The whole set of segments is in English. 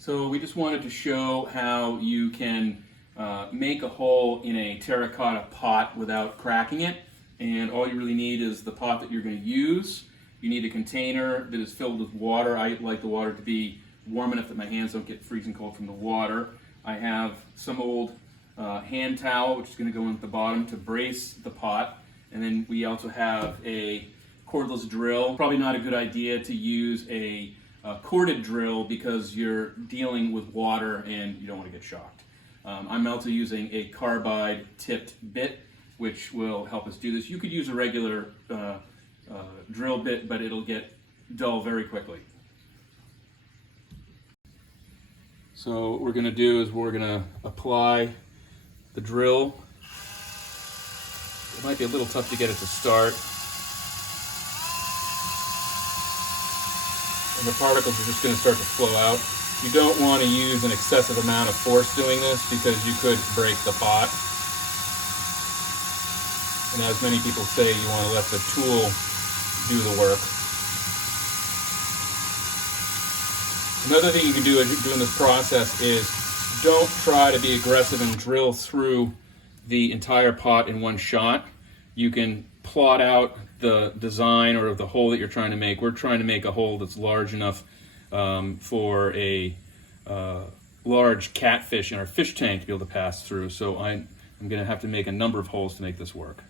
So we just wanted to show how you can make a hole in a terracotta pot without cracking it. And all you really need is the pot that you're going to use. You need a container that is filled with water. I like the water to be warm enough that my hands don't get freezing cold from the water. I have some old hand towel, which is going to go in at the bottom to brace the pot. And then we also have a cordless drill. Probably not a good idea to use a corded drill because you're dealing with water and you don't want to get shocked. I'm also using a carbide tipped bit, which will help us do this. You could use a regular drill bit, but it'll get dull very quickly. So what we're going to do is we're going to apply the drill. It might be a little tough to get it to start. And the particles are just going to start to flow out. You don't want to use an excessive amount of force doing this because you could break the pot. And as many people say, you want to let the tool do the work. Another thing you can do as you're doing this process is don't try to be aggressive and drill through the entire pot in one shot. You can plot out the design or the hole that you're trying to make. We're trying to make a hole that's large enough for a large catfish in our fish tank to be able to pass through. So I'm going to have to make a number of holes to make this work.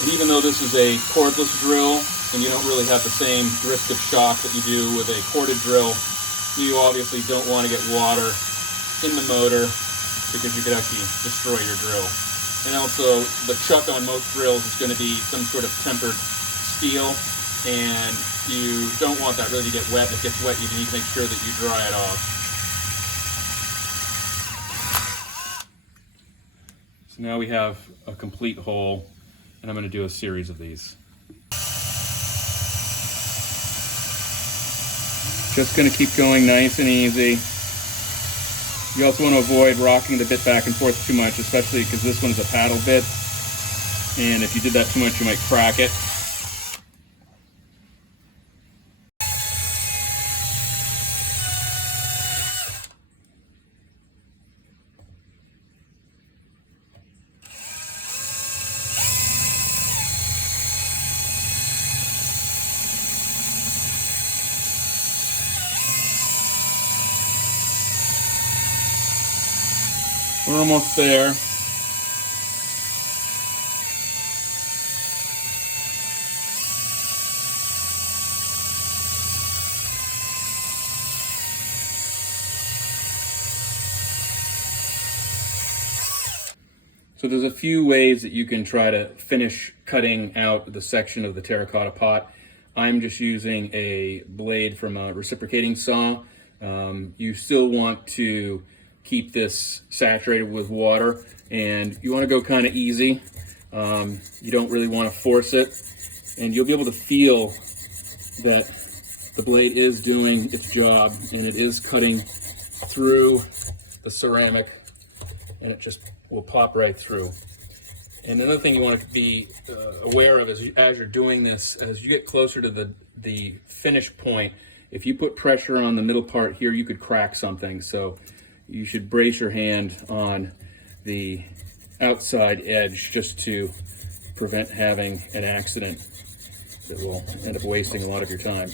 And even though this is a cordless drill and you don't really have the same risk of shock that you do with a corded drill, you obviously don't want to get water in the motor because you could actually destroy your drill. And also the chuck on most drills is going to be some sort of tempered steel, and you don't want that really to get wet. If it gets wet, you need to make sure that you dry it off. So now we have a complete hole, and I'm going to do a series of these. Just going to keep going nice and easy. You also want to avoid rocking the bit back and forth too much, especially because this one's a paddle bit. And if you did that too much, you might crack it. We're almost there. So there's a few ways that you can try to finish cutting out the section of the terracotta pot. I'm just using a blade from a reciprocating saw. You still want to keep this saturated with water, and you want to go kind of easy. You don't really want to force it, and you'll be able to feel that the blade is doing its job and it is cutting through the ceramic, and it just will pop right through. And another thing you want to be aware of is as you're doing this, as you get closer to the finish point, if you put pressure on the middle part here, you could crack something. So you should brace your hand on the outside edge just to prevent having an accident that will end up wasting a lot of your time.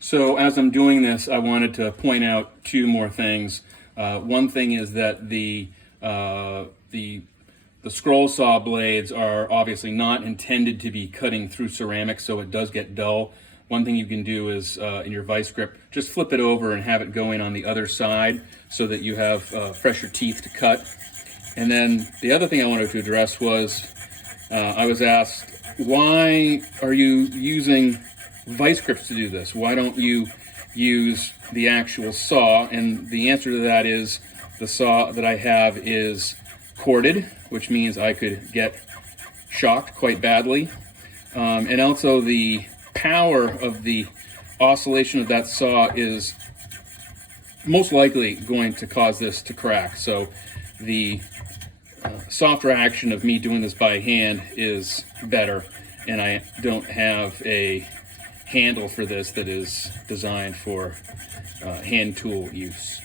So as I'm doing this, I wanted to point out two more things. One thing is that the scroll saw blades are obviously not intended to be cutting through ceramic, so it does get dull. One thing you can do is, in your vice grip, just flip it over and have it going on the other side so that you have fresher teeth to cut. And then the other thing I wanted to address was, I was asked, why are you using vice grips to do this? Why don't you use the actual saw? And the answer to that is, the saw that I have is corded, which means I could get shocked quite badly. And also the power of the oscillation of that saw is most likely going to cause this to crack. So the softer action of me doing this by hand is better, and I don't have a handle for this that is designed for hand tool use.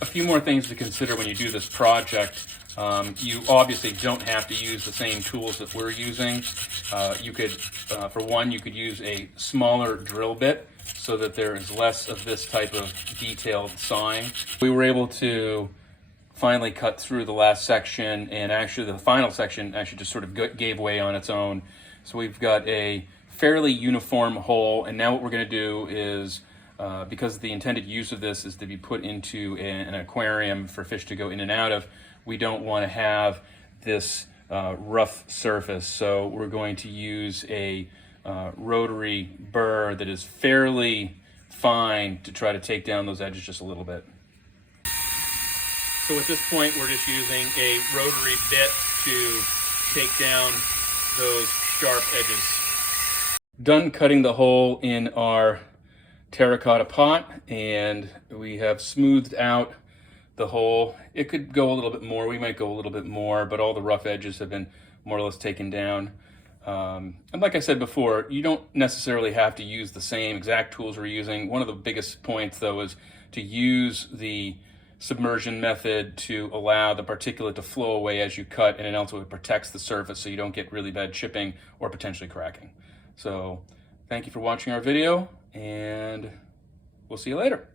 A few more things to consider when you do this project. You obviously don't have to use the same tools that we're using. You could, for one, you could use a smaller drill bit so that there is less of this type of detailed sawing. We were able to finally cut through the last section, and actually the final section actually just sort of gave way on its own. So we've got a fairly uniform hole, and now what we're going to do is, because the intended use of this is to be put into an aquarium for fish to go in and out of, we don't want to have this rough surface. So we're going to use a rotary burr that is fairly fine to try to take down those edges just a little bit. So at this point, we're just using a rotary bit to take down those sharp edges. Done cutting the hole in our terracotta pot, and we have smoothed out the hole. It could go a little bit more, we might go a little bit more, but all the rough edges have been more or less taken down. And like I said before, you don't necessarily have to use the same exact tools we're using. One of the biggest points though is to use the submersion method to allow the particulate to flow away as you cut, and it also protects the surface so you don't get really bad chipping or potentially cracking. So thank you for watching our video, and we'll see you later.